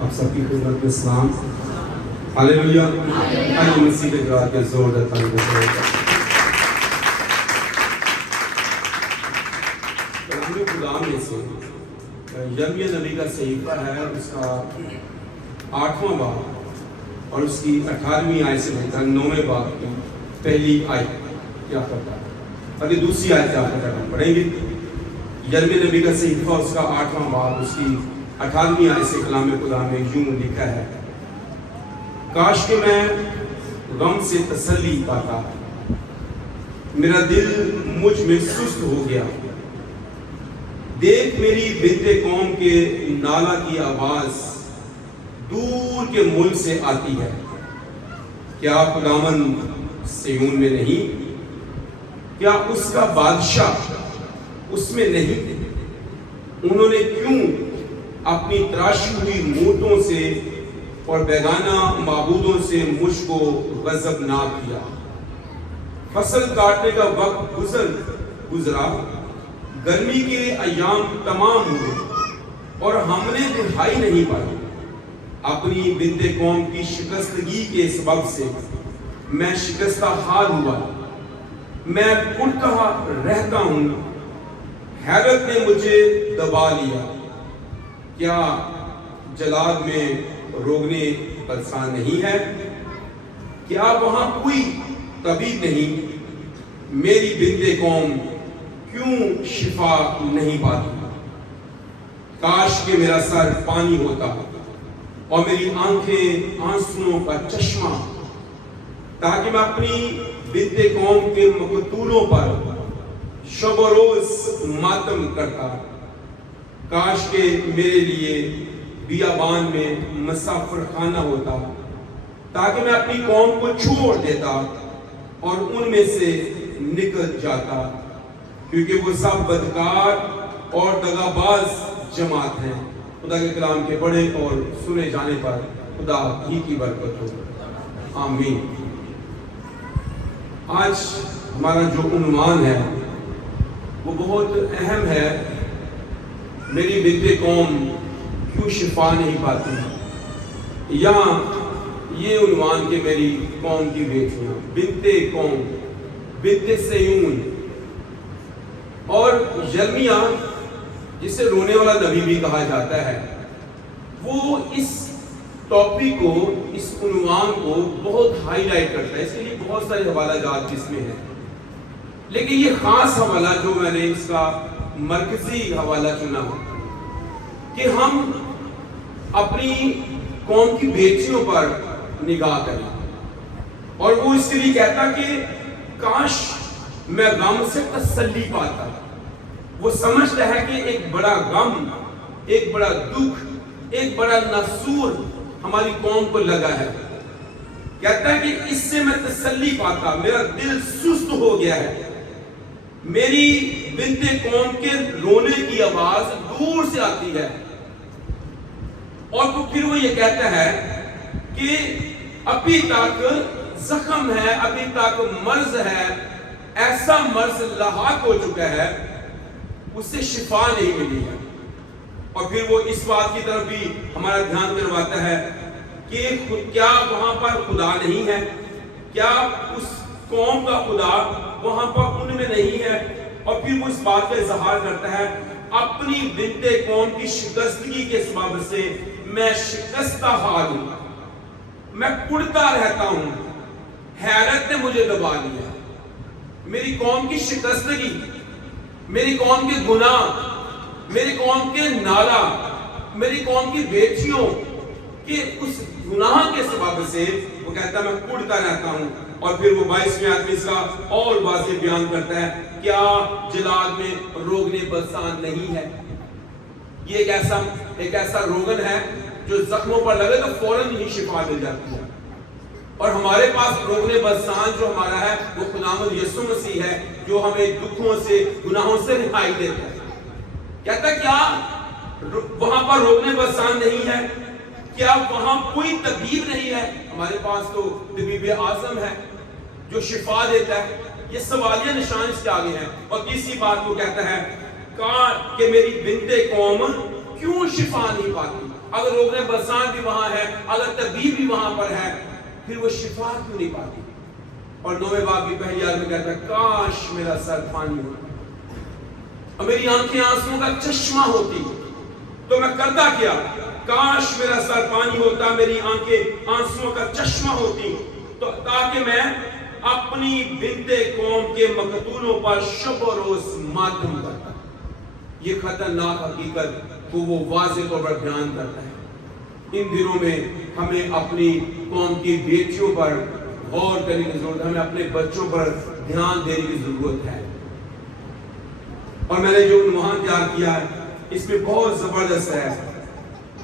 آپ سب کی خدمت میں سلام. ہاللیلویا. آئیے مسیح کے جلال کے زوردار تعریف کریں. کلام خدا میں سے یرمیہ نبی کا صحیفہ ہے، اس کا 8واں باب اور اس کی 18ویں آیت سے لے کر 9ویں باب کی پہلی آیت کیا کرتا ہے. ابھی دوسری آیت کیا پڑھیں گے. یرمیہ نبی کا صحیفہ اس کا 8واں باب اس کی 18ویں آیت سے کلام خدا میں یوں لکھا ہے: کاش کہ میں غم سے تسلی پاتا، میرا دل مجھ میں سست ہو گیا. دیکھ میری بنت قوم کے نالہ کی آواز دور کے ملک سے آتی ہے. کیا خداوند صیون میں نہیں؟ کیا اس کا بادشاہ اس میں نہیں؟ انہوں نے کیوں اپنی تراشی ہوئی مورتوں سے اور بیگانہ معبودوں سے مجھ کو غضبناک کیا. فصل کاٹنے کا وقت گزرا، گرمی کے ایام تمام ہوئے اور ہم نے رہائی نہیں پائی. اپنی بنت قوم کی شکستگی کے سبب سے میں شکستہ حال ہوا، میں اٹھتا رہتا ہوں. حیرت نے مجھے دبا لیا. کیا جلاد میں روغنے برسان نہیں ہے؟ کیا وہاں کوئی طبیب نہیں؟ میری بنت قوم کیوں شفا نہیں پاتی؟ کاش کہ میرا سر پانی ہوتا اور میری آنکھیں آنسوؤں کا چشمہ، تاکہ میں اپنی بنت قوم کے مقتولوں پر شب و روز ماتم کرتا. کاش کہ میرے لیے بیابان میں مسافر خانہ ہوتا، تاکہ میں اپنی قوم کو چھوڑ دیتا اور ان میں سے نکل جاتا، کیونکہ وہ سب بدکار اور دغاباز جماعت ہیں. خدا کے کلام کے بڑے اور سنے جانے پر خدا ہی کی برکت ہو. آمین. آج ہمارا جو عنوان ہے وہ بہت اہم ہے: میری بنت قوم کیوں شفا نہیں پاتی. یا یہ عنوان کہ میری قوم کی بیٹیاں، بنت قوم، بنت صیون. اور یرمیہ جسے رونے والا نبی بھی کہا جاتا ہے، وہ اس ٹاپک کو، اس عنوان کو بہت ہائی لائٹ کرتا ہے. اس کے لیے بہت سارے حوالہ جات اس میں ہیں، لیکن یہ خاص حوالہ جو میں نے اس کا مرکزی حوالہ چنا کہ ہم اپنی قوم کی بیٹیوں پر نگاہ کریں. اور وہ اس کے لیے کہتا کہ کاش میں غم سے تسلی پاتا. وہ سمجھتا ہے کہ ایک بڑا غم، ایک بڑا دکھ، ایک بڑا ناسور ہماری قوم کو لگا ہے. کہتا ہے کہ اس سے میں تسلی پاتا، میرا دل سست ہو گیا ہے. میری بنت قوم کے رونے کی آواز دور سے آتی ہے. اور پھر وہ یہ کہتا ہے کہ ابھی تک زخم ہے، ابھی تک مرض ہے، ایسا مرض لاحق ہو چکا ہے، اس سے شفا نہیں ملی ہے. اور پھر وہ اس بات کی طرف بھی ہمارا دھیان دلواتا ہے کہ کیا وہاں پر خدا نہیں ہے؟ کیا اس قوم کا خدا وہاں پر ان میں نہیں ہے؟ اور پھر وہ اس بات کا اظہار کرتا ہے: اپنی بنت قوم کی شکستگی کے سبب سے میں شکستہ حال ہوں، میں کڑتا رہتا ہوں. حیرت نے مجھے دبا لیا. میری قوم کی شکستگی، میری قوم کے گناہ، میری قوم کے نالہ، میری قوم کی بیٹیوں کے اس گناہ کے سبب سے وہ کہتا ہے میں کڑتا رہتا ہوں. اور پھر وہ 22ویں آدمی اس کا اور واضح بیان کرتا ہے: کیا جلاد میں روغنے برسان نہیں ہے؟ یہ ایک ایسا روغن ہے جو زخموں پر لگے تو فوراً ہی شفا مل جاتی ہے. اور ہمارے پاس روغنے برسان جو ہمارا ہے وہ خداوند یسوع مسیح ہے، جو ہمیں دکھوں سے، گناہوں سے رہائی دیتا ہے. کہتا کیا وہاں پر روغنے برسان نہیں ہے؟ کیا وہاں کوئی طبیب نہیں ہے؟ ہمارے پاس تو طبیب اعظم ہے جو شفا دیتا ہے. یہ سوالیہ نشان اس کے آگے ہیں. اور تیسری بات وہ کہتا ہے کہ میری بنت قوم کیوں شفا نہیں پاتی. اگر روغن برسان بھی وہاں ہے، اگر طبیب بھی وہاں پر ہے، پھر وہ شفا کیوں نہیں پاتی؟ اور 9ویں باب کی پہلی آیت میں کہتا ہے کاش میرا سر پانی ہوتا اور میری آنکھیں آنسوؤں کا چشمہ ہوتی تو میں کرتا کیا؟ کاش میرا سر پانی ہوتا، میری آنکھیں آنسوؤں کا چشمہ ہوتی، تو تاکہ میں اپنی بنت قوم کے مقتولوں پر شب و روز ماتم کرتا۔ یہ خطرناک حقیقت کو وہ واضح طور پر بیان کرتا ہے۔ ان دنوں میں ہمیں اپنی قوم کی بیٹیوں پر غور کرنے کی ضرورت ہے، ہمیں اپنے بچوں پر دھیان دینے کی ضرورت ہے۔ اور میں نے جو عنوان تیار کیا ہے اس میں بہت زبردست ہے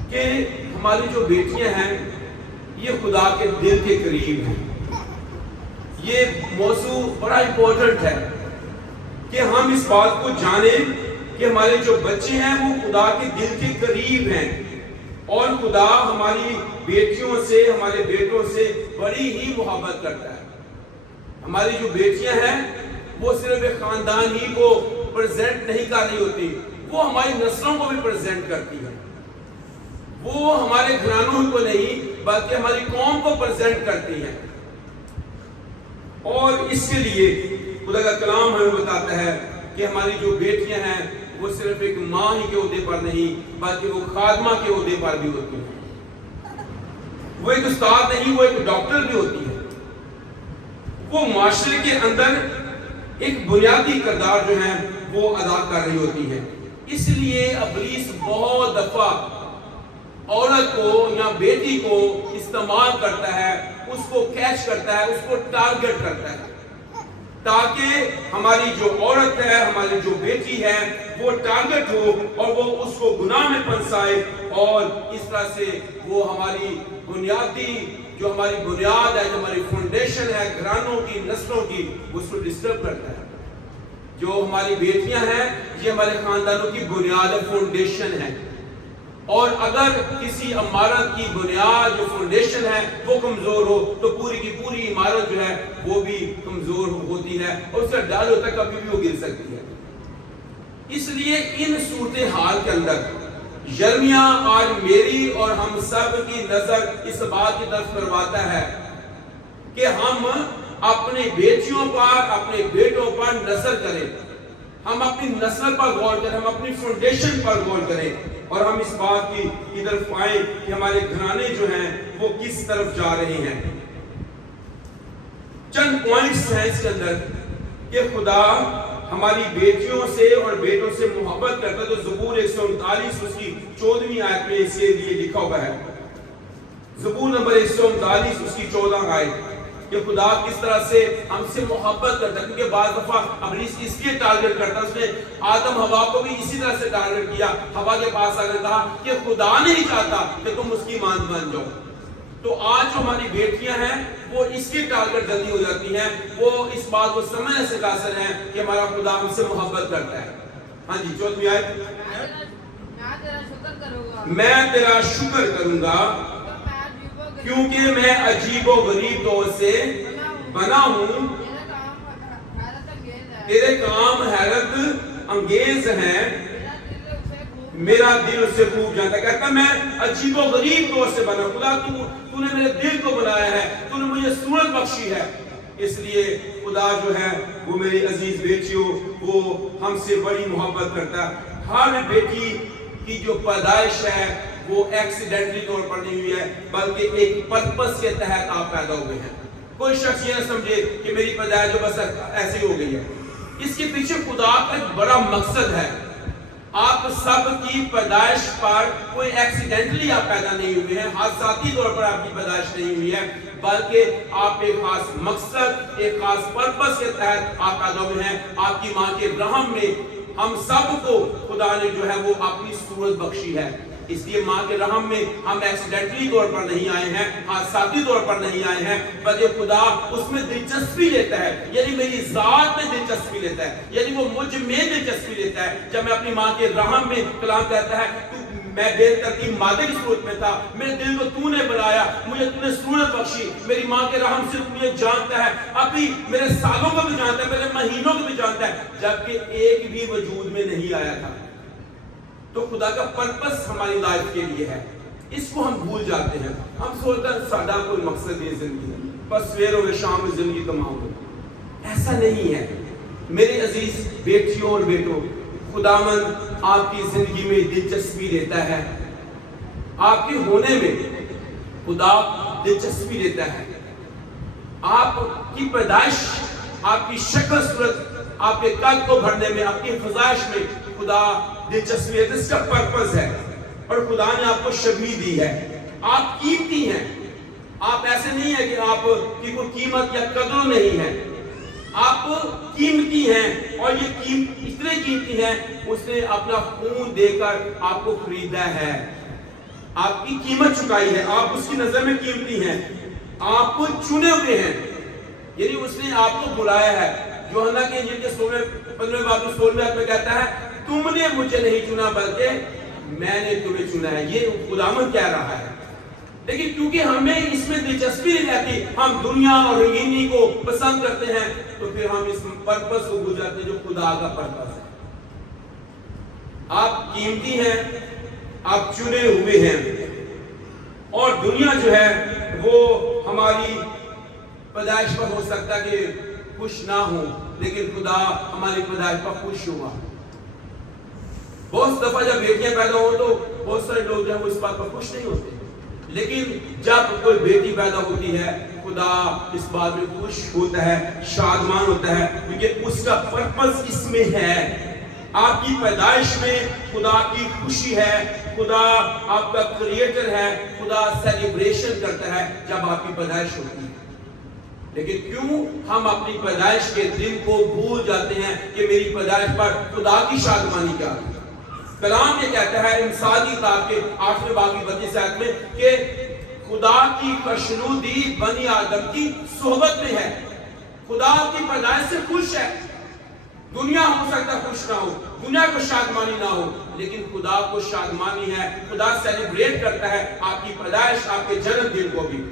کہ ہماری جو بیٹیاں ہیں یہ خدا کے دل کے قریب ہیں۔ یہ موضوع بڑا امپورٹنٹ ہے کہ ہم اس بات کو جانیں کہ ہمارے جو بچے ہیں وہ خدا کے دل کے قریب ہیں، اور خدا ہماری بیٹیوں سے، ہمارے بیٹوں سے بڑی ہی محبت کرتا ہے۔ ہماری جو بیٹیاں ہیں وہ صرف ایک خاندان ہی کو پریزنٹ نہیں کر رہی ہوتی، وہ ہماری نسلوں کو بھی پریزنٹ کرتی ہے۔ وہ ہمارے گھرانوں کو نہیں بلکہ ہماری قوم کو پریزنٹ کرتی ہے۔ اور اس کے لیے خدا کا کلام ہمیں بتاتا ہے کہ ہماری جو بیٹیاں ہیں وہ صرف ایک ماں ہی کے عہدے پر نہیں بلکہ وہ خادمہ کے عہدے پر بھی ہوتی ہیں۔ وہ ایک استاد نہیں، وہ ایک ڈاکٹر بھی ہوتی ہے۔ وہ معاشرے کے اندر ایک بنیادی کردار جو ہے وہ ادا کر رہی ہوتی ہے۔ اس لیے ابلیس بہت دفعہ عورت کو یا بیٹی کو استعمال کرتا ہے، اس کو کیچ کرتا ہے، اس کو ٹارگٹ کرتا ہے، تاکہ ہماری جو عورت ہے، ہماری جو بیٹی ہے وہ ٹارگٹ ہو اور وہ اس کو گناہ میں پھنسائے، اور اس طرح سے وہ ہماری بنیادی جو ہماری بنیاد ہے، جو ہماری فاؤنڈیشن ہے گھرانوں کی، نسلوں کی، اس کو ڈسٹرب کرتا ہے۔ جو ہماری بیٹیاں ہیں یہ ہمارے خاندانوں کی بنیاد ہے، فاؤنڈیشن ہے، اور اگر کسی عمارت کی بنیاد جو فاؤنڈیشن ہے وہ کمزور ہو تو پوری کی پوری عمارت جو ہے وہ بھی کمزور ہوتی ہے، اور اس کا ڈر ہوتا ہے کبھی بھی وہ گر سکتی ہے۔ اس لیے ان صورتحال کے اندر یرمیاہ آج میری اور ہم سب کی نظر اس بات کی طرف کرواتا ہے کہ ہم اپنے بیٹیوں پر، اپنے بیٹوں پر نظر کریں، ہم اپنی نسل پر غور کریں، ہم اپنی فاؤنڈیشن پر غور کریں، اور ہم اس بات کی طرف آئیں کہ ہمارے گھرانے جو ہیں وہ کس طرف جا رہے ہیں۔ چند پوائنٹس ہیں اس کے اندر کہ خدا ہماری بیٹیوں سے اور بیٹوں سے محبت کرتا ہے۔ تو زبور 139 اس کی 14ویں آیت میں اس کے لیے لکھا ہوا ہے، زبور نمبر 139 اس کی 14 آیت، کہ خدا کس طرح سے ہم سے محبت کرتا ہے، کیونکہ بعض دفعہ ابلیس اس لیے ٹارگٹ کرتا ہے۔ اس نے آدم حوا کو بھی اسی طرح سے ٹارگٹ کیا، حوا کے پاس آ کر کہا کہ خدا نہیں چاہتا کہ تم اس کی ماں بن جاؤ۔ تو آج جو ہماری بیٹیاں ہیں وہ اس کی ٹارگٹ جلدی ہو جاتی ہیں، وہ اس بات کو سمجھنے سے قاصر ہیں کہ ہمارا خدا ہم سے محبت کرتا ہے۔ ہاں جی 14ویں آیت، میں تیرا شکر کروں گا کیونکہ میں عجیب و غریب طور سے بنا ہوں، تیرے کام حیرت انگیز ہیں، میرا دل اس سے خوب جانتا ہے۔ کہتا میں عجیب و غریب طور سے بنا، خدا تو نے میرے دل کو بنایا ہے، تو نے مجھے صورت بخشی ہے، اس لیے خدا جو ہے وہ میری عزیز بیٹیوں وہ ہم سے بڑی محبت کرتا ہے۔ ہر بیٹی کی جو پیدائش ہے وہ ایکسیڈنٹلی طور پر نہیں ہوئی ہے بلکہ ایک پرپس کے تحت آپ پیدا ہوئے ہیں۔ کوئی شخص یہ نہ سمجھے کہ میری پیدائش جو بس ایسی ہو گئی ہے، اس کے پیچھے خدا کا ایک بڑا مقصد ہے۔ آپ سب کی پیدائش پر کوئی ایکسیڈنٹلی آپ پیدا نہیں ہوئے ہیں، حادثاتی طور پر آپ کی پیدائش نہیں ہوئی ہے، بلکہ آپ ایک خاص مقصد، ایک خاص پرپس کے تحت آپ پیدا ہوئے ہیں۔ آپ کی ماں کے رحم میں ہم سب کو خدا نے جو ہے وہ اپنی صورت بخشی ہے، اس لیے ماں کے رحم میں ہم ایکسیڈنٹلی طور پر نہیں آئے ہیں، حادثاتی طور پر نہیں آئے ہیں، بلکہ خدا اس میں دلچسپی لیتا ہے، یعنی میری ذات میں دلچسپی لیتا ہے، یعنی وہ مجھ میں دلچسپی لیتا ہے۔ جب میں اپنی ماں کے رحم میں، کلام کہتا ہے میں بے ترتیب مادے کی صورت میں تھا، میرے دل کو تو نے بنایا، مجھے تو نے صورت بخشی، میری ماں کے رحم سے تو مجھے جانتا ہے، ابھی میرے سالوں کو بھی جانتا ہے، میرے مہینوں کو بھی جانتا ہے، جبکہ ایک بھی وجود میں نہیں آیا تھا۔ تو خدا کا پرپس ہماری لائف کے لیے ہے۔ اس کو ہم بھول جاتے ہیں. ہم سوچتے ہیں ساڈا کوئی مقصد نہیں زندگی میں, بس سویر ہو شام میں زندگی تمام ہو. ایسا نہیں ہے میرے عزیز بیٹیوں اور بیٹوں. خداوند آپ کی زندگی میں دلچسپی لیتا ہے, آپ کے ہونے میں خدا دلچسپی لیتا ہے. آپ کی پیدائش, آپ کی شکل صورت, آپ کے قد کو بڑھنے میں, آپ کی فزائش میں خدا دلچسپی لیتا ہے. اس کا پرپس ہے, اور خدا نے آپ کو شبیہ دی ہے. آپ قیمتی ہیں. آپ ایسے نہیں ہے کہ آپ کی کوئی قیمت یا قدر نہیں ہے. آپ قیمتی ہیں, اور یہ اتنے قیمتی ہیں اس نے اپنا خون دے کر آپ کو خریدا ہے, آپ کی قیمت چکائی ہے. آپ اس کی نظر میں قیمتی ہیں, آپ کو چنے ہوئے ہیں, یعنی اس نے آپ کو بلایا ہے. یوحنا کے انجیل کے 15 باب 16 میں کہتا ہے تم نے مجھے نہیں چنا بلکہ میں نے تمہیں چنا ہے. یہ خداوند کہہ رہا ہے. لیکن کیونکہ ہمیں اس میں دلچسپی نہیں رہتی, ہم دنیا اور رنگینی کو پسند کرتے ہیں, تو پھر ہم اس پرپس کو بھول جاتے ہیں جو خدا کا پرپس ہے. آپ قیمتی ہیں, آپ چنے ہوئے ہیں, اور دنیا جو ہے وہ ہماری پیدائش پر ہو سکتا ہے کہ خوش نہ ہو, لیکن خدا ہماری پیدائش پر خوش ہوا. بہت دفعہ جب بیٹیاں پیدا ہو تو بہت سارے لوگ جو ہیں وہ اس بات پر خوش نہیں ہوتے, لیکن جب کوئی بیٹی پیدا ہوتی ہے خدا اس بات میں خوش ہوتا ہے, شادمان ہوتا ہے, کیونکہ اس کا پرپس اس میں ہے. آپ کی پیدائش میں خدا کی خوشی ہے, خدا آپ کا کریٹر ہے, خدا سیلیبریشن کرتا ہے جب آپ کی پیدائش ہوتی ہے. لیکن کیوں ہم اپنی پیدائش کے دن کو بھول جاتے ہیں کہ میری پیدائش پر خدا کی شادمانی کیا ہے. کلام یہ کہتا ہے انسان کی کتاب کے 8ویں باب کی 32 آیت میں کہ خدا کی خوشنودی بنی آدم کی صحبت میں ہے. خدا آپ کی پیدائش سے خوش ہے. دنیا ہو سکتا خوش نہ ہو, دنیا کو شادمانی نہ ہو, لیکن خدا کو شادمانی ہے. خدا سیلیبریٹ کرتا ہے آپ کی پیدائش, آپ کے جنم دن کو بھی,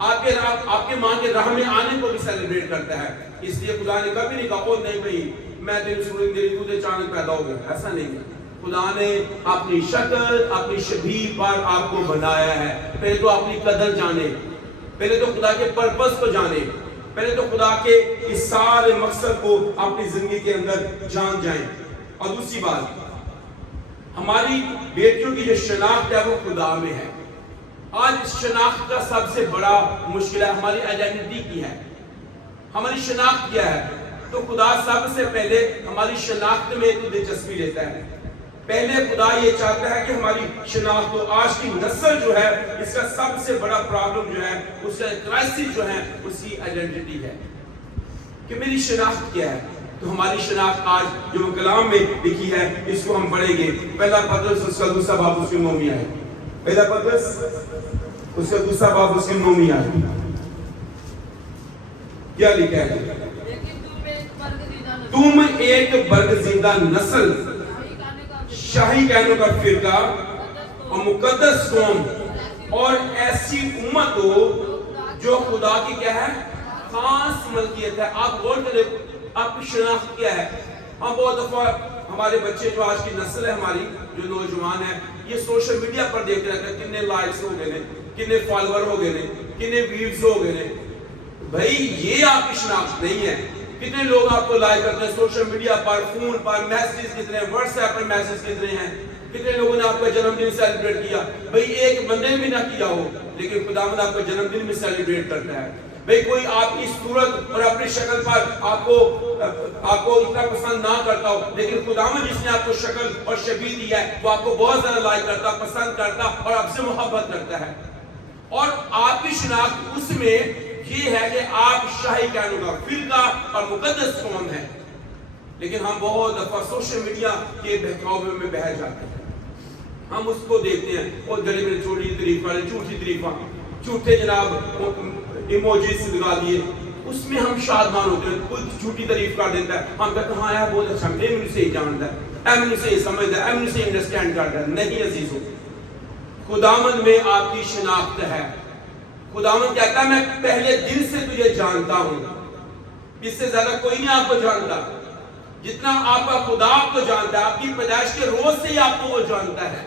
آپ کے ماں کے رحم میں آنے کو بھی سیلیبریٹ کرتا ہے. اس لیے خدا نے کبھی نہیں کہا نہیں بھئی میں تیری سورج تیری دودھ اچانک پیدا ہو گیا. ایسا نہیں ہے. خدا نے اپنی شکل, اپنی شبیہ پر آپ کو بنایا ہے. پہلے تو اپنی قدر جانے, پہلے تو خدا کے پرپس کو جانے, پہلے تو خدا کے اس سارے مقصد کو اپنی زندگی کے اندر جان جائیں. اور دوسری بات, ہماری بیٹیوں کی جو شناخت ہے وہ خدا میں ہے. آج اس شناخت کا سب سے بڑا مشکل ہے ہماری آئیڈینٹی کی ہے. ہماری شناخت کیا ہے؟ تو خدا سب سے پہلے ہماری شناخت میں دلچسپی لیتا ہے. پہلے خدا یہ چاہتا ہے کہ ہماری شناخت ہو. آج کی نسل جو ہے اس کا سب سے بڑا پرابلم جو ہے, اس کا کرائسس جو ہے, اس کی آئیڈینٹی ہے کہ میری شناخت کیا ہے. تو ہماری شناخت آج جو کلام میں لکھی ہے اس کو ہم پڑھیں گے. پہلا پترس اس کا 2 باب اس کی 9 آیت. پہلا پترس اس کا 2 باب اس کی 9 آیت. کیا لکھا ہے؟ تم ایک برگزیدہ نسل, شاہی کہنوں کا فرقہ اور مقدس قوم, اور ایسی امت ہو جو خدا کی کیا ہے, خاص ملکیت ہے. آپ غور کریں آپ کی شناخت کیا ہے. ہم بہت دفعہ ہمارے بچے جو آج کی نسل ہے ہماری جو نوجوان ہے, یہ سوشل میڈیا پر دیکھ رہے ہیں کتنے لائکس ہو گئے, کتنے فالوور ہو گئے, کتنے ویوز ہو گئے. بھائی یہ آپ کی شناخت نہیں ہے. کتنے لوگ آپ کو لائک کرتے ہیں سوشل میڈیا پر, فون پر, میسیج کتنے, واٹس ایپ پر میسیج کتنے ہیں, کتنے لوگوں نے آپ کا جنم دن سیلیبریٹ کیا. بھئی ایک بندے نے بھی نہ کیا ہو, لیکن خداوند آپ کا جنم دن بھی سیلیبریٹ کرتا ہے. بھئی کوئی آپ کی صورت اور اپنی شکل پر آپ کو اتنا پسند نہ کرتا ہو, لیکن خداوند جس نے آپ کو شکل اور شبیہ دی ہے وہ آپ کو بہت زیادہ لائک کرتا, پسند کرتا اور آپ سے محبت کرتا ہے. اور آپ کی شناخت اس میں یہ ہے کہ آپ شاہی کہنوں کا فرقہ اور مقدس قوم ہے. لیکن ہم بہت دفعہ سوشل میڈیا کے بہکاؤ میں بہہ جاتے ہیں. ہم اس کو دیکھتے ہیں اور گلے میں چھوٹی تعریف کریں, جھوٹی تعریفاں, جھوٹے جناب ایموجیز لگا دیے, اس میں ہم شادمان ہوتے ہیں. کوئی جھوٹی تعریف کر دیتا ہے, ہم کہتے ہیں ہاں یار بہت اچھا, میں نے سے جانتا ہے, میں نے سے سمجھتا ہے, میں نے سے انڈرسٹینڈ کرتا ہے. نہیں عزیزو, خداوند میں آپ کی شناخت ہے. خداوند کہتا ہے میں پہلے دن سے تجھے جانتا ہوں. اس سے زیادہ کوئی نہیں آپ کو جانتا جتنا آپ کا خدا آپ کو جانتا ہے. آپ کی پیدائش کے روز سے ہی آپ کو وہ جانتا ہے.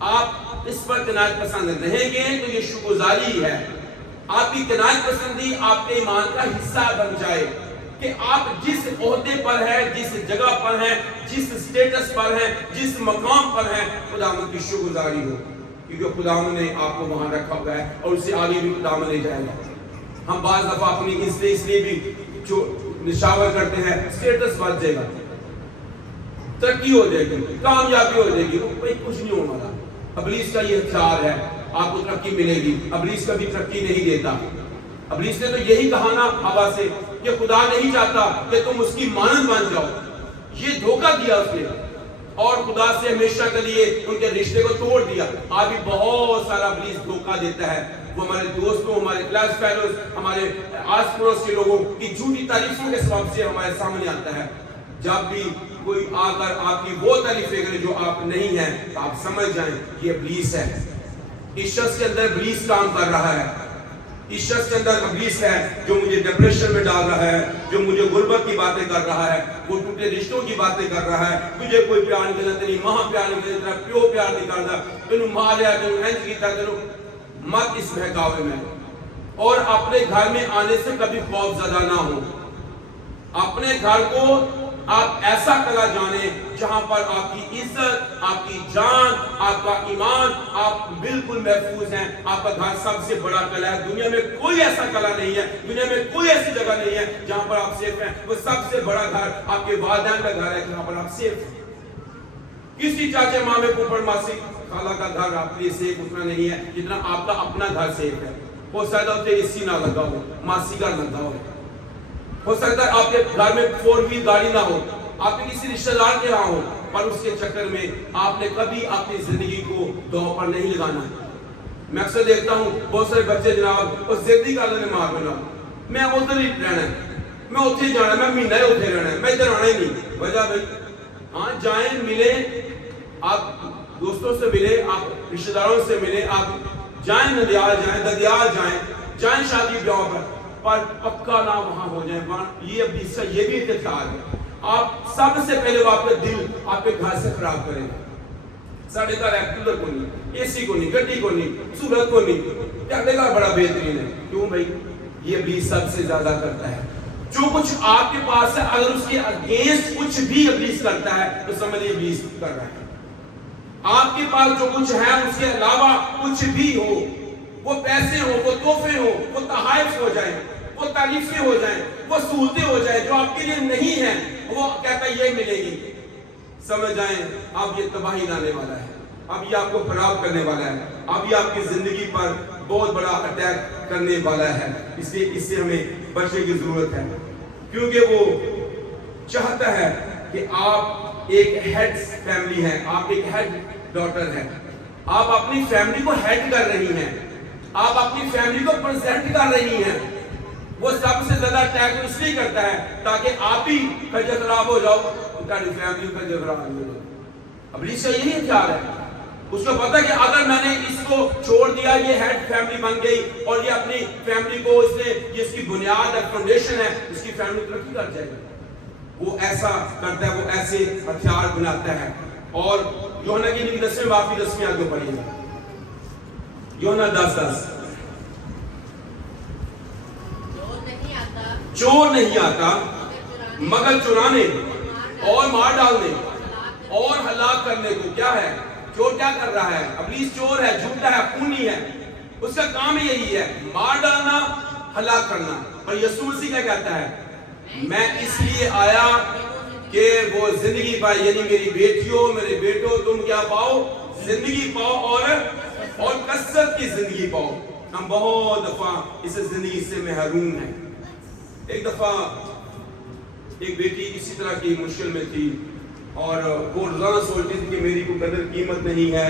آپ اس پر قناعت پسند رہیں گے تو یہ شکرگزاری ہے. آپ کی قناعت پسندی آپ کے ایمان کا حصہ بن جائے کہ آپ جس عہدے پر ہیں، جس جگہ پر ہیں، جس سٹیٹس پر ہیں، جس مقام پر ہیں، خداوند کی شکرگزاری ہو، کیونکہ خداوند نے آپ کو وہاں رکھا ہوا ہے اور اسے آگے بھی خداوند لے جائے گا. ہم بعض دفعہ اپنی اس لیے بھی جو نشاور کرتے ہیں سٹیٹس بڑھ جائے گا، ترقی ہو جائے گی، کامیابی ہو جائے گی، کچھ نہیں ہونے والا. ابلیس کا یہ ہتھیار ہے، آپ کو ترقی ملے گی. ابلیس کبھی ترقی نہیں دیتا. ابلیس نے تو یہی کہا نا ہوا سے کہ خدا نہیں چاہتا کہ تم اس کی مانند بن جاؤ. یہ دھوکہ دیا اس نے اور خدا سے ہمیشہ کے لیے ان کے رشتے کو توڑ دیا. آج بھی بہت سارا ابلیس دھوکہ دیتا ہے. وہ ہمارے دوستوں، ہمارے کلاس فیلوز، ہمارے آس پڑوس کے لوگوں کی جھوٹی تعریفوں کے سبب سے ہمارے سامنے آتا ہے. جب بھی کوئی آ کر آپ کی وہ تعریفیں کرے جو آپ نہیں ہیں تو آپ سمجھ جائیں یہ ابلیس ہے. اس شخص کے اندر ابلیس کام کر رہا ہے. اس شخص کے اندر ابلیس ہے جو مجھے ڈپریشن میں ڈال رہا ہے، جو مجھے غربت کی باتیں کر رہا ہے، وہ ٹوٹے رشتوں کی باتیں کر رہا ہے. تجھے کوئی پیار نہیں کرتا، تیری ماں پیار نہیں کرتا، تیرا پیو پیار نہیں کرتا، تینوں ماریا، تینوں اینج کیتا، تینوں مت اس بہکاوے میں. اور اپنے گھر میں آنے سے کبھی خوف زدہ نہ ہو. اپنے گھر کو آپ ایسا کلا جانے جہاں پر آپ کی عزت، آپ کی جان، آپ کا ایمان، آپ بالکل محفوظ ہیں. آپ کا گھر سب سے بڑا کلا ہے. دنیا میں کوئی ایسا کلا نہیں ہے، دنیا میں کوئی ایسی جگہ نہیں ہے جہاں پر آپ سیف ہیں. وہ سب سے بڑا گھر آپ کے والدین کا گھر ہے جہاں پر آپ سیف ہیں. کسی چاچے مامے پھوپھ ماسی خالہ کا گھر آپ کے لیے سیف اتنا نہیں ہے جتنا آپ کا اپنا گھر سیف ہے. ہو سکتا ہے اے سی نہ لگا ہو، ماسی کا لگا ہو سکتا ہے آپ کے گھر میں 4 وہیل گاڑی نہ ہو، آپ کے کسی رشتہ دار کے ہاں ہو، پر اس کے چکر میں آپ نے کبھی اپنی زندگی کو دو پر نہیں لگانا. میں اکثر دیکھتا ہوں بہت سارے بچے جناب اس زدی کا نے مار بنا، میں ادھر ہی رہنا ہے، میں اتھے جانا ہے، میں مہینہ ہی اتھے رہنا ہے، میں ادھر آنا ہی نہیں. وجہ بھائی ہاں جائیں ملیں، آپ دوستوں سے ملیں، آپ رشتہ داروں سے ملیں، آپ جائیں ندیال جائیں، ددیال جائیں شادی بیاہ پر پکا نہ وہاں ہو جائیں. یہ بھی اتفاق ہے. آپ سب سے پہلے وہ آپ کا دل آپ کے گھر سے خراب کریں. ساڑھے گھر کولر کو نہیں، اے سی کو نہیں، گڈی کو نہیں، سہولت کو نہیں، ساڑھے گھر بڑا بہترین ہے. کیوں بھائی؟ یہ ابلیس سب سے زیادہ کرتا ہے. جو کچھ آپ کے پاس ہے اگر اس کے اگینسٹ کچھ بھی ابلیس کرتا ہے تو سمجھئے ابلیس کر رہا ہے. آپ کے پاس جو کچھ ہے اس کے علاوہ کچھ بھی ہو، وہ پیسے ہو، وہ تحفے ہو، وہ تحائف ہو جائیں، وہ تعریفیں ہو جائیں، وہ سہولتیں ہو جائیں جو آپ کے لیے نہیں ہیں، وہ کہتا ہے یہ ملے گی. سمجھ جائیں اب یہ تباہی لانے والا ہے، اب یہ آپ کو خراب کرنے والا ہے، اب یہ آپ کی زندگی پر بہت بڑا اٹیک کرنے والا ہے. اس لیے اس سے ہمیں بچنے کی ضرورت ہے، کیونکہ وہ چاہتا ہے کہ آپ ایک ہیڈ فیملی ہے، آپ ایک ہیڈ ڈاٹر ہے، آپ اپنی فیملی کو ہیڈ کر رہی ہیں، آپ اپنی فیملی کو پریزنٹ کر رہی ہیں. وہ سب سے زیادہ اٹیک اس لیے کرتا ہے تاکہ آپ ہی خرچہ خراب ہو جاؤ، تمہاری فیملی کا خرچہ خراب ہو جاؤ. ابلیس کا یہی ہتھیار ہے. اس کو پتا کہ اگر میں نے اس کو چھوڑ دیا، یہ ہیڈ فیملی بن گئی اور یہ اپنی فیملی کو اس نے جس کی بنیاد ہے، فاؤنڈیشن ہے، اس کی فیملی ترقی کر جائے گی. وہ ایسا کرتا ہے، وہ ایسے ہتھیار بناتا ہے. اور یوحنا کی 10ویں باب کی 10ویں آیت پڑھیے گا. یوحنا 10:10. چور نہیں آتا مگر چرانے اور مار ڈالنے اور ہلاک کرنے کو. کیا ہے چور؟ کیا کر رہا ہے؟ ابلیس چور ہے، جھوٹا ہے، خونی ہے. اس کا کام یہی ہے، مار ڈالنا، ہلاک کرنا. اور یسوع مسیح کیا کہتا ہے؟ میں اس لیے آیا کہ وہ زندگی پائے، یعنی میری بیٹیوں، میرے بیٹوں، تم کیا پاؤ؟ زندگی پاؤ اور کثرت کی زندگی پاؤ. ہم بہت دفعہ اس زندگی سے محروم ہیں. ایک دفعہ ایک بیٹی اسی طرح کی مشکل میں تھی اور وہ روزانہ سوچتی تھی کہ میری کوئی قدر قیمت نہیں ہے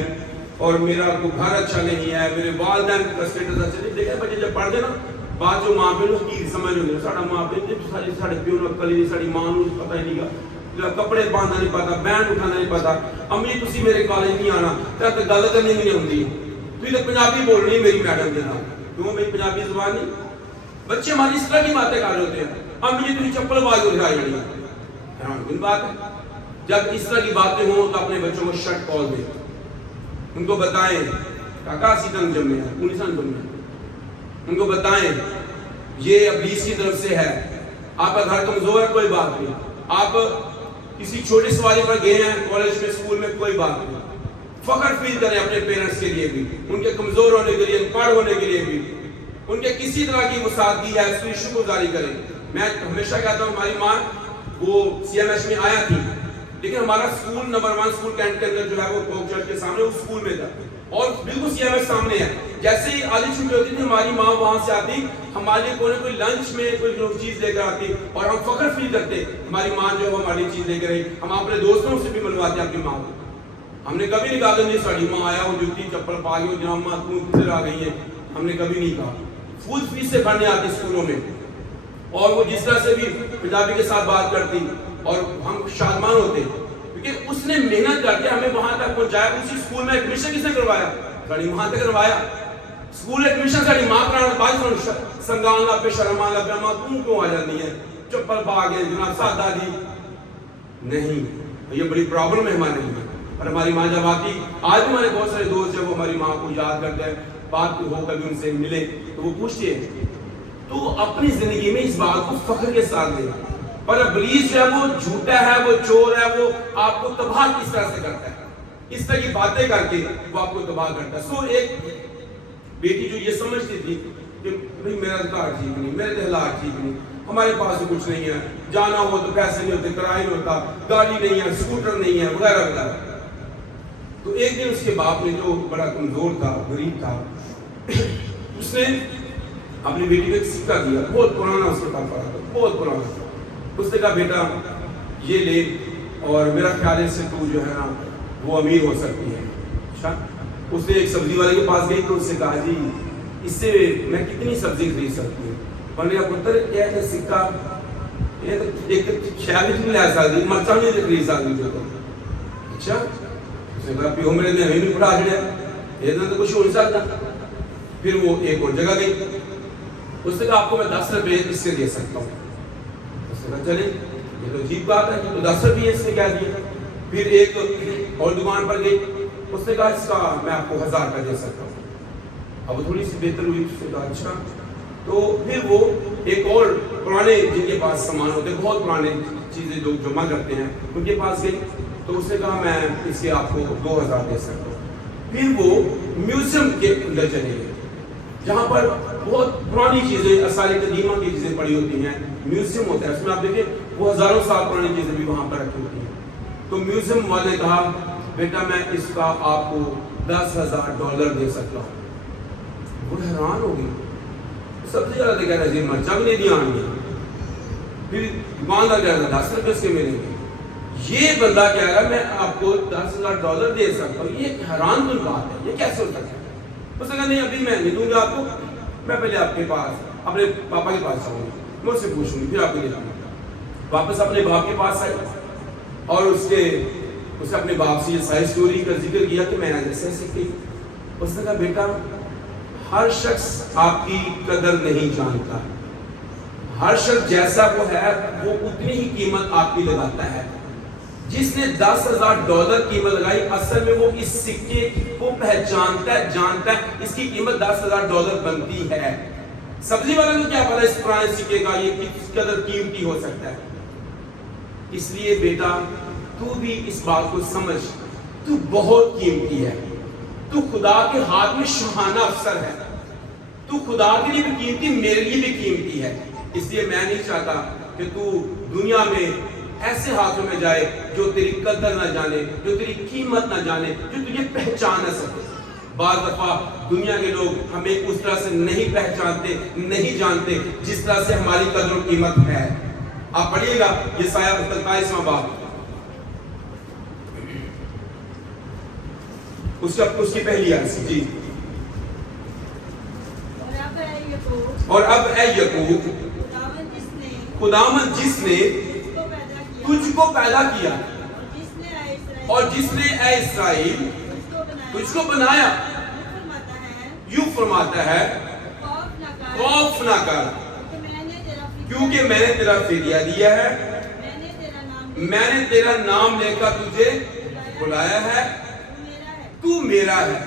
اور میرا کوئی گھر اچھا نہیں ہے، میرے والدین کا سٹیٹس اچھا نہیں. دیکھیں بچے جب پڑھتے نا بات جو ماں پیو کی سمجھ نہیں، ساڑھا ماں پیو ساڑھے پیو نو کلی نہیں، ساڑھی ماں نو پتہ ہی نہیں گا، کپڑے باندھنا نہیں پتا، بینڈ اٹھانا نہیں پتا. امی تسی میرے کالج نہیں آنا، تو گل کرنی بھی نہیں ہوندی، تھی تو پنجابی بولنی میری میڈم کے نام. کیوں بھائی پنجابی زبان نہیں؟ بچے ہماری اس طرح کی باتیں کر رہے ہوتے ہیں. امی جی تھی چپل باز اٹھا جڑی، حیران کن بات ہے. جب اس طرح کی باتیں ہوں تو اپنے بچوں کو شٹ کال دیں. ان کو بتائیں کاکا سیتن جمے ہیں انیسان جمے ہیں، ان کو بتائیں یہ ابلیس کی طرف سے ہے، آپ کا گھر کمزور ہے کوئی بات نہیں، آپ کسی چھوٹی سواری پر گئے ہیں کالج میں اسکول میں کوئی بات نہیں، فخر فیل کریں اپنے پیرنٹس کے لیے بھی، ان کے کمزور ہونے کے لیے، ان پڑھ ہونے کے لیے بھی، ان کے کسی طرح کی وسعت ہے اس کی شکر گزاری کریں۔ میں ہمیشہ کہتا ہوں ہماری ماں وہ سی ایم ایچ میں آیا تھی، لیکن ہمارا اسکول نمبر 1 اسکول کینٹ کے اندر جو ہے وہ کوک چرچ کے سامنے اس اسکول میں تھا اور بالکل سی ایم ایچ سامنے ہے۔ جیسے ہی آدھی چھٹی ہوتی تھی ہماری ماں وہاں سے آتی، ہمارے لیے کوئی لنچ میں کوئی چیز لے کر آتی اور ہم فخر فیل کرتے ہماری ماں جو ہے وہ ہماری چیز لے کر آئی۔ ہم اپنے دوستوں سے بھی ملواتے اپنی ماں کو، ہم نے کبھی نہیں کہا کہ نہیں ساڑی ماں آیا ہو جوتی چپل پا گئی ہو جناب ماں تم کدھر آ گئی ہیں، ہم نے کبھی نہیں کہا۔ فول فیس سے پڑھنے آتی اسکولوں میں اور وہ جس طرح سے بھی پنجابی کے ساتھ بات کرتی اور ہم شادمان ہوتے کیونکہ اس نے محنت کر کے ہمیں وہاں تک پہنچایا۔ اسی اسکول میں ایڈمیشن کس نے کروایا؟ ساڑی ماں تک کروایا۔ اسکول ایڈمیشن ساڑی ماں کرانا بعد سنگان لا پہ شرمان لا پہ ماں تم کیوں آ جاتی ہے چپل پا گئے جناب سادہ جی نہیں، یہ بڑی پرابلم ہے ہمارے لیے۔ اور ہماری ماں جب آتی، آج ہمارے بہت سارے دوست جب وہ ہماری ماں کو یاد کرتے ہیں، بات ہو کبھی ان سے ملے تو وہ پوچھتے ہیں تو اپنی زندگی میں اس بات کو فخر کے ساتھ لے۔ پر ابلیس جو ہے وہ جھوٹا ہے، وہ چور ہے، وہ آپ کو تباہ کس طرح سے کرتا ہے، اس طرح کی باتیں کر کے وہ آپ کو تباہ کرتا ہے۔ سو ایک بیٹی جو یہ سمجھتی تھی کہ بھئی میرا گھر ٹھیک نہیں، میرے حالات ٹھیک نہیں، ہمارے پاس تو کچھ نہیں ہے، جانا ہو تو پیسے نہیں ہوتے، کرایہ نہیں ہوتا، گاڑی نہیں ہے، اسکوٹر نہیں ہے، وغیرہ وغیرہ۔ تو ایک دن اس کے باپ نے جو بڑا کمزور تھا، غریب تھا، اس نے اپنی بیٹی کو ایک سکہ دیا، بہت پرانا اس کے پاس پڑا تھا، بہت پرانا۔ اس نے کہا بیٹا یہ لے اور میرا خیال ہے اس سے تو جو ہے نا وہ امیر ہو سکتی ہے۔ اچھا، اس نے ایک سبزی والے کے پاس گئی تو اس سے کہا جی اس سے میں کتنی سبزی خرید سکتی ہوں؟ اور میرا پتر یہ سکہ یہ ایک شاید نہیں لے سکتی، مرچا نہیں خرید سکتی جو تو۔ اچھا، اس نے کہا پیو میرے نے ہمیں بھی پڑھا چڑیا، یہ تو کچھ ہو نہیں سکتا۔ پھر وہ ایک اور جگہ گئی، اس نے کہا آپ کو میں 10 روپے اس سے دے سکتا ہوں۔ اس نے کہا چلے یہ تو عجیب بات ہے کہ تو 10 روپے اس نے کیا دیا۔ پھر ایک اور دکان پر گئی، اس نے کہا اس کا میں آپ کو 1000 روپے دے سکتا ہوں۔ اب تھوڑی سی بہتر ہوئی، اس نے کہا اچھا۔ تو پھر وہ ایک اور پرانے جن کے پاس سامان ہوتے ہیں، بہت پرانے چیزیں لوگ جمع کرتے ہیں، ان کے پاس گئی تو اس نے کہا میں اس سے آپ کو 2000 دے سکتا ہوں۔ پھر وہ میوزیم کے اندر چلے گئے جہاں پر بہت پرانی چیزیں، آثار قدیمہ کی چیزیں پڑی ہوتی ہیں، میوزیم ہوتا ہے، اس میں آپ دیکھیں وہ ہزاروں سال پرانی چیزیں بھی وہاں پر رکھی ہوتی ہیں۔ تو میوزیم والے نے کہا بیٹا میں اس کا آپ کو $10,000 دے سکتا ہوں۔ وہ حیران ہو گئی، سب سے زیادہ کہہ رہا ہے مرچا بھی نہیں دیا آنگے۔ پھر دکاندار کہہ رہا 10 روپے سے ملیں گے، یہ بندہ کہہ رہا میں آپ کو $10,000 دے سکتا ہوں۔ یہ حیران کن بات ہے، یہ کیسے ہو سکتا ہے؟ اس نے کہا نہیں ابھی میں نہیں دوں گا آپ کو، میں پہلے آپ کے پاس اپنے پاپا کے پاس جاؤں گا، میں اس سے پوچھوں گی پھر آپ کو دے دوں گا۔ واپس اپنے باپ کے پاس آئی اور اس نے اپنے باپ سے یہ ساری اسٹوری کا ذکر کیا کہ میں ایسے سیکھی۔ اس نے کہا بیٹا ہر شخص آپ کی قدر نہیں جانتا، ہر شخص جیسا وہ ہے وہ اتنی ہی قیمت آپ کی لگاتا ہے۔ جس نے $10,000 قیمت لگائی اصل میں وہ اس سکے کو پہچانتا ہے، جانتا ہے اس کی قیمت $10,000 بنتی ہے۔ سبزی والے کو کیا پتا اس پرانے سکے کا یہ کس قدر قیمتی ہو سکتا ہے۔ اس لیے بیٹا تو بھی اس بات کو سمجھ، تو بہت قیمتی ہے، تو خدا کے ہاتھ میں شاہانہ افسر ہے، تو خدا کے لیے بھی قیمتی، میرے لیے بھی قیمتی ہے۔ اس لیے میں نہیں چاہتا کہ تو دنیا میں ایسے ہاتھوں میں جائے جو تیری قدر نہ جانے، جو تیری قیمت نہ جانے، جو تجھے پہچان نہ سکے۔ بعض دفعہ دنیا کے لوگ ہمیں اس طرح سے نہیں پہچانتے، نہیں جانتے جس طرح سے ہماری قدر و قیمت ہے۔ آپ پڑھیے گا یسایہ 43واں باب، اس کی پہلی آیت جی۔ اور اب اے یعقوب خداوند جس نے تجھ کو پیدا کیا اور جس نے اے اسرائیل تجھ کو بنایا، یوں فرماتا ہے خوف نہ کر کیونکہ میں نے تیرا فدیہ دیا ہے، میں نے تیرا نام لے کر تجھے بلایا ہے، تو میرا ہے.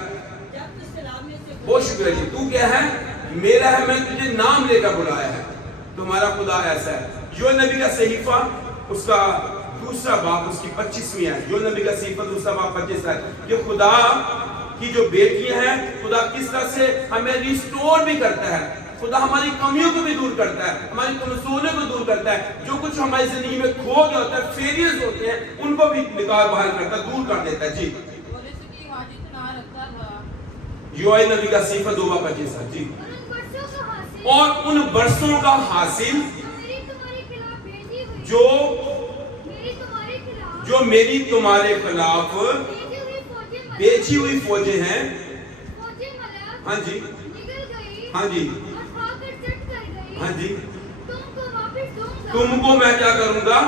بہت شکریہ جی. تو کیا ہے؟ میرا ہے. میں تجھے نام لے کر بلایا ہے. تمہارا خدا ایسا ہے. جو نبی کا صحیفہ اس کا دوسرا باب اس کی 25ویں ہے. جو نبی کا صحیفہ دوسرا باب 25 ہے. کہ خدا کی جو بیٹیاں ہیں خدا کس طرح سے ہمیں ریسٹور بھی کرتا ہے. خدا ہماری کمیوں کو بھی دور کرتا ہے, ہماری کمزوریوں کو دور کرتا ہے. جو کچھ ہماری زندگی میں کھو گیا ہوتا ہے, فیلئرز ہوتے ہیں, ان کو بھی نکال باہر کرتا ہے, دور کر دیتا ہے. جی یوئے نبی کا صحیفہ 2:25 ہے. جی اور ان برسوں کا حاصل جو میری تمہارے خلاف بیچی ہوئی فوجیں ہیں. ہاں جی ہاں جی ہاں جی. تم کو میں کیا کروں گا؟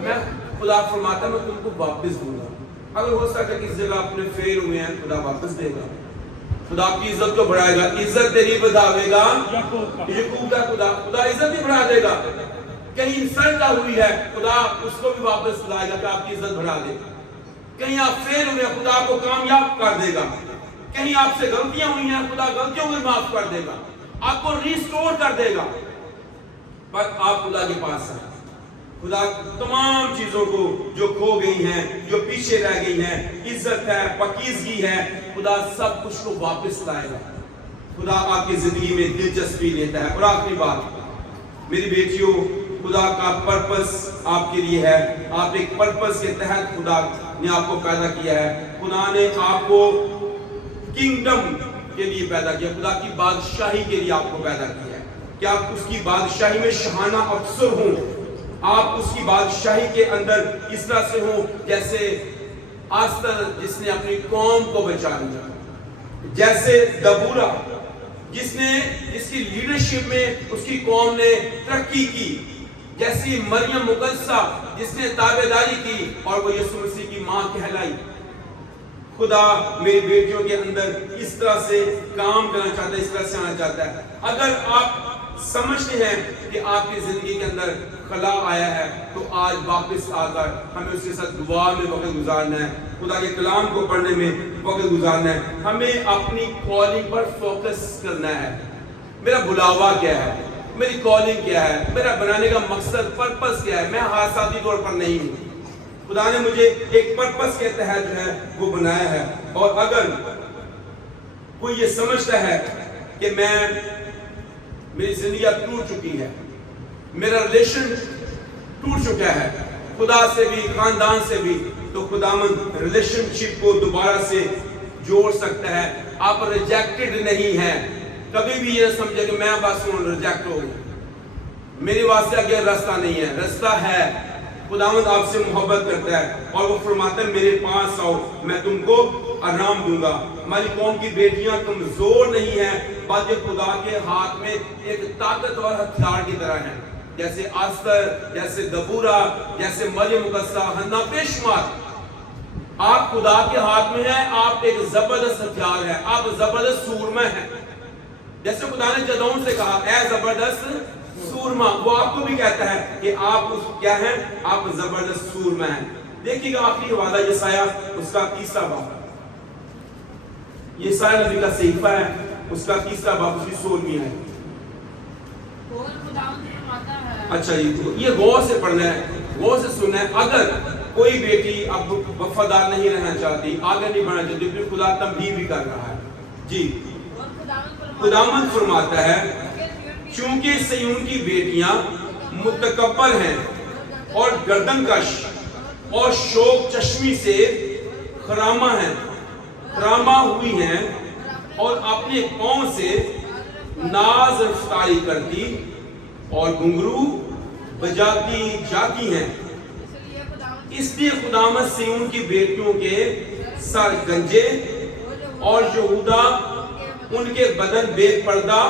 میں خدا فرماتا میں تم کو واپس دوں گا. اگر ہو سکتا کسی جگہ اپنے فیل ہوئے ہیں, خدا واپس دے گا. خدا کی عزت کو بڑھائے گا. عزت تیری بڑھاوے گا یعقوب کا خدا. خدا عزت ہی بڑھا دے گا. کہیں انسلٹ ہوئی ہے, خدا اس کو بھی واپس لائے گا کہ آپ کی عزت بڑھا دے. کہیں آپ فیل ہوئے, خدا آپ کو کامیاب کر دے گا. کہیں آپ سے غلطیاں ہوئی ہیں, خدا غلطیوں کو معاف کر دے گا, آپ کو ریسٹور کر دے گا. پر آپ خدا کے پاس ہیں. خدا تمام چیزوں کو جو کھو گئی ہیں, جو پیچھے رہ گئی ہیں, عزت ہے, پاکیزگی ہے, خدا سب کچھ کو واپس لائے گا. خدا آپ کی زندگی میں دلچسپی لیتا ہے. اور آخری بات میری بیٹیوں, خدا کا پرپس آپ کے لیے ہے. آپ ایک پرپس کے تحت خدا نے آپ کو پیدا کیا ہے. خدا نے آپ کو کنگڈم کے لیے پیدا کیا, خدا کی بادشاہی کے لیے آپ کو پیدا کیا ہے کہ آپ اس کی بادشاہی میں شاہانہ افسر ہوں. آپ اس کی بادشاہی کے اندر اس طرح سے ہوں جیسے آستر جس نے اپنی قوم کو بچا لیا, جیسے دبورا جس کی لیڈرشپ میں اس کی قوم نے ترقی کی, جیسی مریم مقدسہ جس نے تابعداری کی اور وہ یسوع مسیح کی ماں کہلائی. خدا میری بیٹیوں کے اندر اس طرح سے کام کرنا چاہتا ہے, اس طرح سے آنا چاہتا ہے. اگر آپ سمجھتے ہیں کہ آپ کی زندگی کے اندر خلا آیا ہے تو آج واپس آ کر ہمیں اس کے ساتھ دعا میں وقت گزارنا ہے, خدا کے کلام کو پڑھنے میں وقت گزارنا ہے. ہمیں اپنی کالنگ پر فوکس کرنا ہے. میرا بلاوا کیا ہے, میری کالنگ کیا ہے, میرا بنانے کا مقصد پرپس کیا ہے. میں حادثاتی طور پر نہیں ہوں. خدا نے مجھے ایک پرپس کے تحت جو ہے وہ بنایا ہے. اور اگر کوئی یہ سمجھتا ہے کہ میری زندگی اب ٹوٹ چکی ہے, میرا ریلیشن ٹوٹ چکا ہے خدا سے بھی, خاندان سے بھی, تو خداوند ریلیشن شپ کو دوبارہ سے جوڑ سکتا ہے. آپ ریجیکٹڈ نہیں ہیں. کبھی بھی یہ سمجھے کہ میں بس ریجیکٹ ہو گیا, میری واسطے آگے راستہ نہیں ہے. راستہ ہے. خداوند آپ سے محبت کرتا ہے اور وہ فرماتا ہے میرے پاس آؤ, میں تم کو آرام دوں گا. ہماری قوم کی بیٹیاں کمزور نہیں ہیں, بلکہ خدا کے ہاتھ میں ایک طاقتور ہتھیار کی طرح ہیں, جیسے آستر, جیسے دبورا, جیسے مریم مقدسہ, حنا, بے شمار. آپ خدا کے ہاتھ میں ہیں. آپ ایک زبردست ہتھیار ہیں, آپ زبردست سورما ہیں. جیسے خدا نے جدعون سے کہا اے زبردست سورما, وہ آپ کو بھی کہتا ہے کہ آپ کیا ہیں, آپ زبردست سورما ہیں. دیکھیے گا آخری حوالہ یسایہ اس کا 30واں باب, یسایہ نبی کا صحیفہ ہے, اس کا 30واں باب اس کی 16ویں ہے. اچھا یہ غور سے پڑھنا ہے, غور سے سننا ہے. اگر کوئی بیٹی اب وفادار نہیں رہنا چاہتی, آگے نہیں بڑھنا چاہتی, پھر خدا تنبیہ بھی کر رہا ہے. جی خداوند فرماتا ہے چونکہ سیون کی بیٹیاں متکبر ہیں اور گردن کش اور شوق چشمی سے خرامہ ہوئی ہیں اور اپنے پاؤں سے ناز رفتاری کرتی اور گھنگرو بجاتی جاتی ہیں. اس لیے خداوند سیون کی بیٹیوں کے سر گنجے اور یہودا ان کے بدن بے پردہ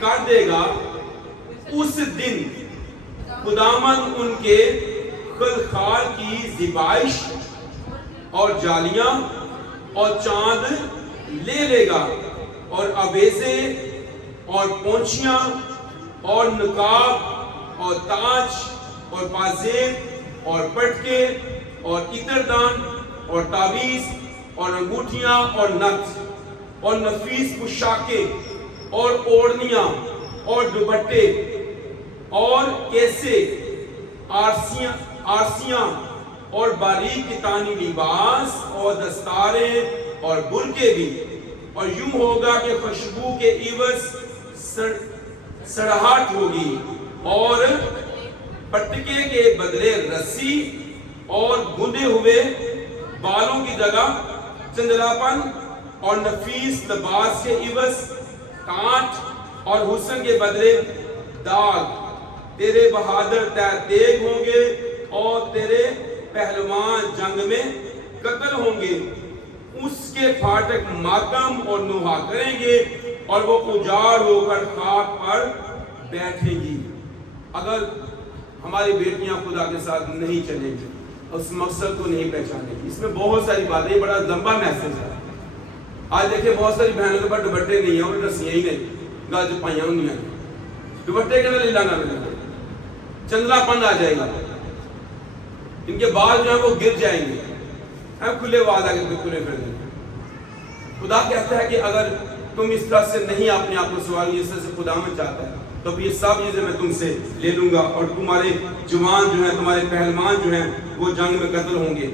کر دے گا. اس دن خداوند ان کے خلخال کی ذبائش اور جالیاں اور چاند لے گا اور اویزے اور پونچھیاں اور نقاب اور تاج اور پازیب اور پٹکے اور عطردان اور تعویذ اور انگوٹھیاں اور نتھ اور نفیس پوشاکیں اور اوڑھنیاں اور دوپٹے اور کیسے آرسیاں اور باریک کتانی لباس اور دستاریں اور برقعے بھی، اور یوں ہوگا کہ خوشبو کے عوض سڑاہٹ ہوگی اور پٹکے کے بدلے رسی اور گندے ہوئے بالوں کی جگہ چندراپن اور نفیس لباس کے عوض کانٹ اور حسن کے بدلے داغ۔ تیرے بہادر تیگ ہوں گے اور تیرے پہلوان جنگ میں قتل ہوں گے، اس کے پھاٹک ماتم اور نوحہ کریں گے اور وہ اجاڑ ہو کر خاک پر بیٹھیں گی۔ اگر ہماری بیٹیاں خدا کے ساتھ نہیں چلیں گی، اس مقصد کو نہیں پہچانیں گی، اس میں بہت ساری باتیں، یہ بڑا لمبا میسج ہے۔ آج دیکھیں بہت ساری بہنوں کے پاس دوپٹے نہیں ہیں اور رسیاں ہی نہیں، گال چپائیاں ہونی ہیں، دوپٹے کے لیے لانا ملے، چندرا پن آ جائے گا، ان کے بال جو ہیں وہ گر جائیں گے، کھلے بال آگے کھلے پھر دیں گے۔ خدا کہتا ہے کہ اگر تم اس طرح سے نہیں اپنے آپ کو سواری، اس طرح سے خدا میں چاہتا ہے تو یہ سب چیزیں میں تم سے لے لوں گا اور تمہارے جوان جو ہیں، تمہارے پہلوان جو ہیں وہ جنگ میں قتل ہوں گے۔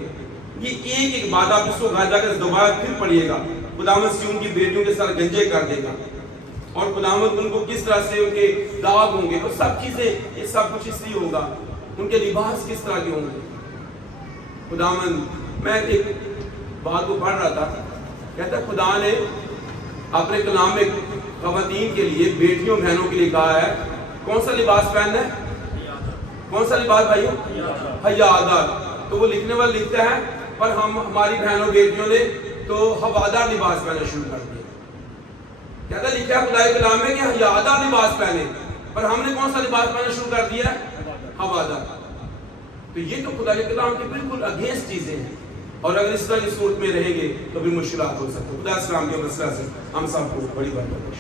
یہ ایک ایک بات آپ اس کو گھر جا کر دوبارہ پھر پڑھیے گا، خداوند سے ان کی بیٹیوں کے ساتھ گنجے کر دے گا اور خداوند ان کو کس طرح سے ان کے داغ ہوں گے اور سب چیزیں، یہ سب کچھ اس لیے ہوگا، ان کے لباس کس طرح کے ہوں گے۔ خداوند، میں ایک بات کو پڑھ رہا تھا، کہتا ہے خدا نے اپنے کلام میں خواتین کے لیے، بیٹیوں بہنوں کے لیے کہا ہے کون سا لباس پہننا ہے؟ کون سا لباس بھائیو؟ حیادار۔ تو وہ لکھنے والا لکھتا ہے پر ہماری بہنوں بیٹیوں نے تو ہوادار لباس پہننا شروع کر دیا۔ کہتا لکھا ہے خدا کے کلام میں کہ حیادار لباس پہنے، پر ہم نے کون سا لباس پہننا شروع کر دیا ہے؟ ہوادار۔ تو یہ تو خدا کے کلام کے بالکل اگینسٹ چیزیں ہیں، اور اگر اس طرح کی صورت میں رہیں گے تو بھی مشکلات ہو سکتے ہیں۔ خدا اسلام کے مسئلہ سے ہم سب کو بڑی برکت